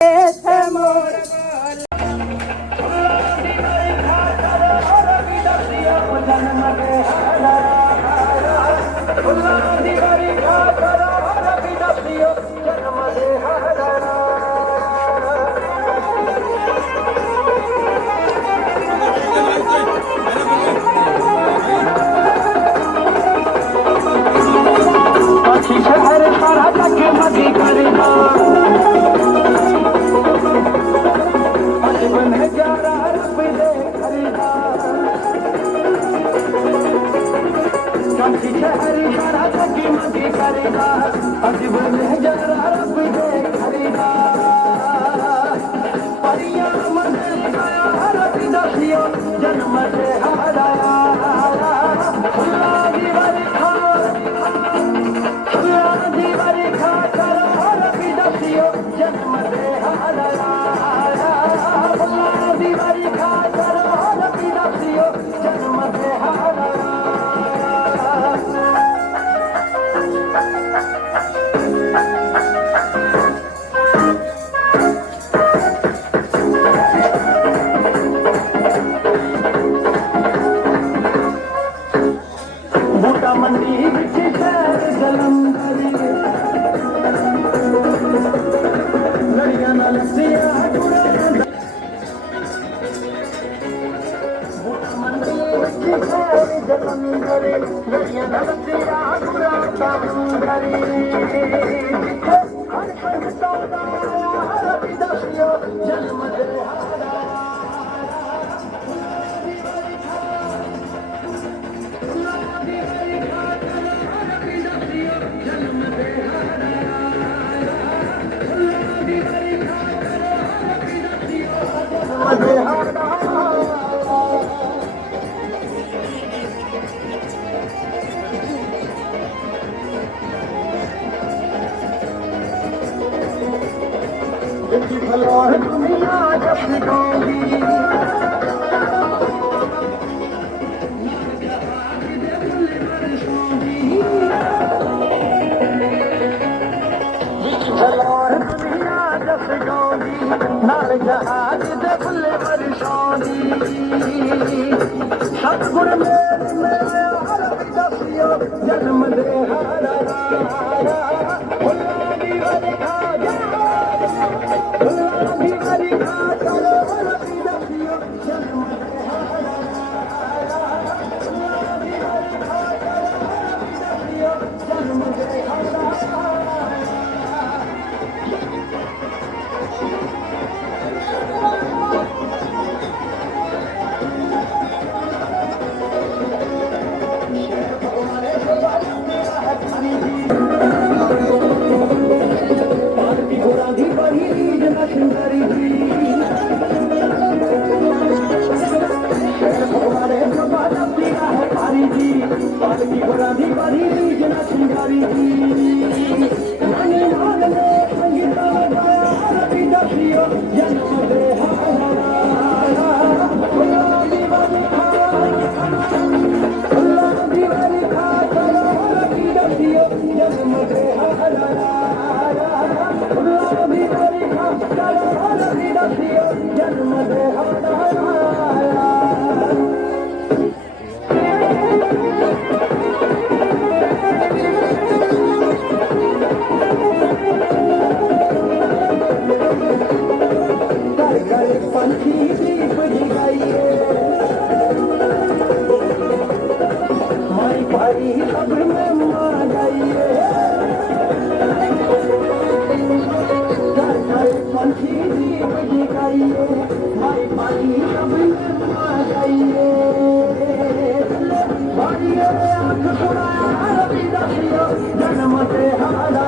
amor ਹਰੀਆਂ ਮਨ ਪਾਇਆ ਹਰ ਦੀ ਦਸੀਆਂ ਜਨਮ ਤੇ जमीनरे तेरा पूरा चांदरे हर पर सौदा हर दसियो जन्म سڀ جنم تي mine.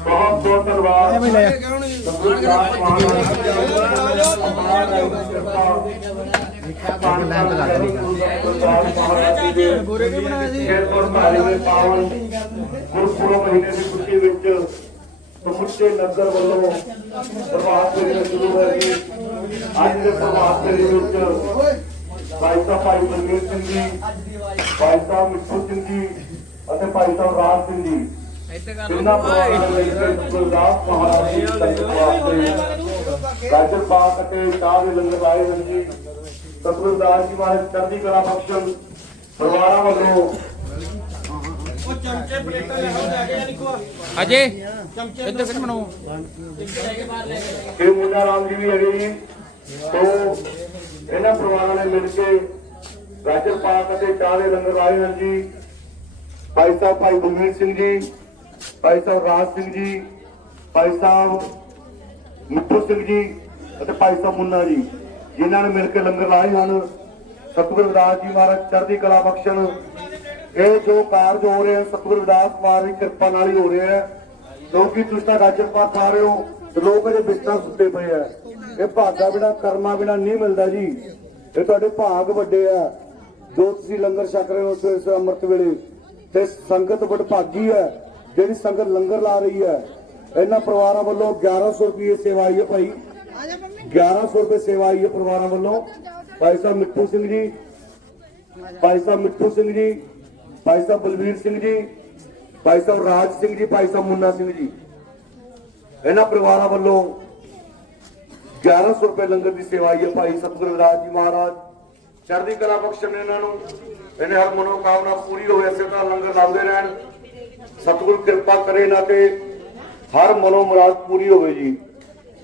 ਬਹੁਤ ਬਹੁਤ ਧੰਨਵਾਦ ਐਵੇਂ ਲੈ ਗੋਰੇ ਵੀ ਬਣਾਇਆ ਸੀ ਕਿਰਪੁਰ ਮਹਾਰਾਜ ਦੇ ਪਾਵਨ ਗੁਰਪੁਰਬ ਮਹੀਨੇ ਦੀ ਖੁਸ਼ੀ ਵਿੱਚ ਸਮੁੱਚੇ ਨਗਰ ਵੱਲੋਂ ਪ੍ਰਭਾਤ ਫੇਰੀ ਸ਼ੁਰੂ ਹੋਈ ਅੱਜ ਦੇ ਪ੍ਰਭਾਤ ਫੇਰੀ ਵਿੱਚ ਭਾਈ ਸਾਹਿਬ ਭਾਈ ਬਲਵੀਰ ਸਿੰਘ ਜੀ ਭਾਈ ਸਾਹਿਬ ਮਿੱਠੂ ਸਿੰਘ ਜੀ ਅਤੇ ਭਾਈ ਸਾਹਿਬ ਰਾਜ ਸਿੰਘ ਜੀ। ਇਹਨਾਂ ਪਰਿਵਾਰਾਂ ਲਈ ਗੁਰਦਾਸ ਮਹਾਰਾਜ ਜੀ ਰਾਜਰ ਬਾਗ ਅਤੇ ਚਾਹ ਦੇ ਲੰਗਰ ਲਾਏ ਹਨ ਜੀ ਸਤਿਗੁਰਦਾਸ ਜੀ ਮਹਾਰਾਜ ਚੜ੍ਹਦੀ ਕਲਾ ਬਖਸ਼ਣ ਪਰਿਵਾਰਾਂ ਵੱਲੋਂ। ਅਜੇ? ਇੱਧਰ ਫਿਰ ਬਣਾਓ। ਸ਼੍ਰੀ ਮੁੰਡਾ ਰਾਮ ਜੀ ਵੀ ਹੈਗੇ ਜੀ। ਤੋਂ ਇਹਨਾਂ ਪਰਿਵਾਰਾਂ ਨੇ ਮਿਲ ਕੇ ਰਾਜਰ ਪਾਕ ਅਤੇ ਚਾਹ ਦੇ ਲੰਗਰ ਲਾਏ ਹਨ ਜੀ। ਭਾਈ ਸਾਹਿਬ ਭਾਈ ਬਲਵੀਰ ਸਿੰਘ ਜੀ, ਭਾਈ ਸਾਹਿਬ ਰਾਜ ਸਿੰਘ ਜੀ, ਭਾਈ ਸਾਹਿਬ ਮਿੱਠੂ ਸਿੰਘ ਜੀ ਅਤੇ ਭਾਈ ਸਾਹਿਬ ਮੁੰਨਾ ਜੀ, ਜਿਨ੍ਹਾਂ ਨੇ ਮਿਲ ਕੇ ਲੰਗਰ ਲਾਏ ਹਨ। ਸਤਿਗੁਰੂ ਰਵਿਦਾਸ ਜੀ ਮਹਾਰਾਜ, ਚੜ੍ਹਦੀ ਕਲਾ ਬਖਸ਼ਣ। ਇਹ ਜੋ ਕਾਰਜ ਹੋ ਰਿਹਾ ਹਨ ਸਤਿਗੁਰੂ ਰਵਿਦਾਸ ਮਹਾਰਾਜ ਦੀ ਕਿਰਪਾ ਨਾਲ ਹੀ ਹੋ ਰਿਹਾ ਹੈ। ਕਿਉਂਕਿ ਤੁਸੀਂ ਤਾਂ ਰਾਜਰ ਪਾਕ ਖਾ ਰਹੇ ਹੋ ਲੋਕ ਅਜੇ ਬਿਸਤਰਾ ਸੁੱਤੇ ਪਏ ਆ। ਇਹ ਭਾਗਾ ਬਿਨਾ ਕਰਮਾ ਬਿਨਾ ਨਹੀਂ ਮਿਲਦਾ ਜੀ। ਇਹ ਤੁਹਾਡੇ ਭਾਗ ਵੱਡੇ ਆ। ਜੋ ਤੁਸੀਂ ਲੰਗਰ ਛਕ ਰਹੇ ਹੋ ਸਵੇਰ ਸਵੇਰ ਅੰਮ੍ਰਿਤ ਵੇਲੇ, ਤੇ ਸੰਗਤ ਵਡਭਾਗੀ ਹੈ, ਜਿਹੜੀ ਸੰਗਤ ਲੰਗਰ ਲਾ ਰਹੀ ਹੈ। ਇਹਨਾਂ ਪਰਿਵਾਰਾਂ ਵੱਲੋਂ 1100 ਰੁਪਏ ਸੇਵਾ ਆਈ ਹੈ ਭਾਈ। 1100 ਰੁਪਏ ਸੇਵਾ ਆਈ ਹੈ ਪਰਿਵਾਰਾਂ ਵੱਲੋਂ। ਭਾਈ ਸਾਹਿਬ ਮਿੱਠੂ ਸਿੰਘ ਜੀ, ਭਾਈ ਸਾਹਿਬ ਮਿੱਠੂ ਸਿੰਘ ਜੀ, ਭਾਈ ਸਾਹਿਬ ਬਲਵੀਰ ਸਿੰਘ ਜੀ, ਭਾਈ ਸਾਹਿਬ ਰਾਜ ਸਿੰਘ ਜੀ, ਭਾਈ ਸਾਹਿਬ ਮੁੰਨਾ ਸਿੰਘ ਜੀ। ਇਹਨਾਂ ਪਰਿਵਾਰਾਂ ਵੱਲੋਂ 1100 ਰੁਪਏ ਲੰਗਰ ਦੀ ਸੇਵਾ ਆਈ ਹੈ ਭਾਈ ਸਤਿਗੁਰੂ ਰਾਜ ਜੀ ਮਹਾਰਾਜ। ਚੜ੍ਹਦੀ ਕਲਾ ਬਖਸ਼ਣ ਇਹਨਾਂ ਨੂੰ। ਇਹਨੇ ਹਰ ਮਨੋਕਾਮਨਾ ਪੂਰੀ ਹੋਵੇ ਇਸੇ ਤਰ੍ਹਾਂ ਲੰਗਰ ਲਾਉਂਦੇ ਰਹਿਣ। ਸਤਿਗੁਰੂ ਕਿਰਪਾ ਕਰੇ ਨਾ ਤੇ। ਹਰ ਮਨੋ ਮੁਰਾਦ ਪੂਰੀ ਹੋਵੇ ਜੀ।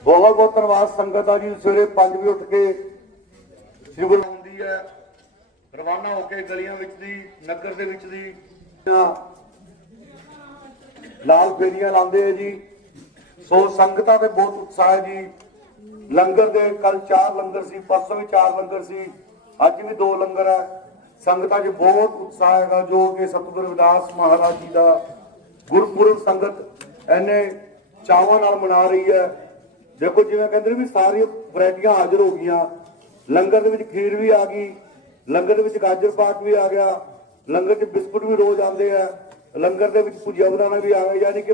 ਬਹੁਤ ਬਹੁਤ ਧੰਨਵਾਦ ਸੰਗਤ ਆ ਜੀ। ਸਵੇਰੇ 5 ਵਜੇ ਉੱਠ ਕੇ ਸ੍ਰੀ ਹੁੰਦੀ ਹੈ ਰਵਾਨਾ ਹੋ ਕੇ ਗਲੀਆਂ ਵਿੱਚ ਦੀ, ਨਗਰ ਦੇ ਵਿੱਚ ਦੀ ਲਾਲ ਫੇਰੀਆਂ ਲਾਉਂਦੇ ਆ ਜੀ। ਸੋ ਸੰਗਤਾਂ ਤੇ ਬਹੁਤ ਉਤਸ਼ਾਹ ਹੈ ਜੀ। ਲੰਗਰ ਦੇ ਕੱਲ ਚਾਰ ਲੰਗਰ ਸੀ, ਪਰਸੋਂ ਵੀ ਚਾਰ ਲੰਗਰ ਸੀ, ਅੱਜ ਵੀ ਦੋ ਲੰਗਰ ਹੈ। ਸੰਗਤਾਂ 'ਚ ਬਹੁਤ ਉਤਸ਼ਾਹ ਹੈਗਾ, ਜੋ ਕਿ ਸਤਿਗੁਰੂ ਰਵਿਦਾਸ ਮਹਾਰਾਜ ਜੀ ਦਾ ਗੁਰਪੁਰਬ ਸੰਗਤ ਐਨੇ ਚਾਵਾਂ ਨਾਲ ਮਨਾ ਰਹੀ ਹੈ। ਦੇਖੋ, ਜਿਵੇਂ ਕਹਿੰਦੇ ਵੀ ਸਾਰੀਆਂ ਵੈਰਾਈਟੀਆਂ ਹਾਜ਼ਰ ਹੋ ਗਈਆਂ। ਲੰਗਰ ਦੇ ਵਿੱਚ ਖੀਰ ਵੀ ਆ ਗਈ, ਲੰਗਰ ਦੇ ਵਿੱਚ ਗਾਜਰ ਪਾਕ ਵੀ ਆ ਗਿਆ, ਲੰਗਰ 'ਚ ਬਿਸਕੁਟ ਵੀ ਰੋਜ਼ ਆਉਂਦੇ ਆ, ਲੰਗਰ ਦੇ ਵਿੱਚ ਭੁਜੀਆ ਬਣਾਉਣਾ ਵੀ ਆ ਗਿਆ, ਯਾਨੀ ਕਿ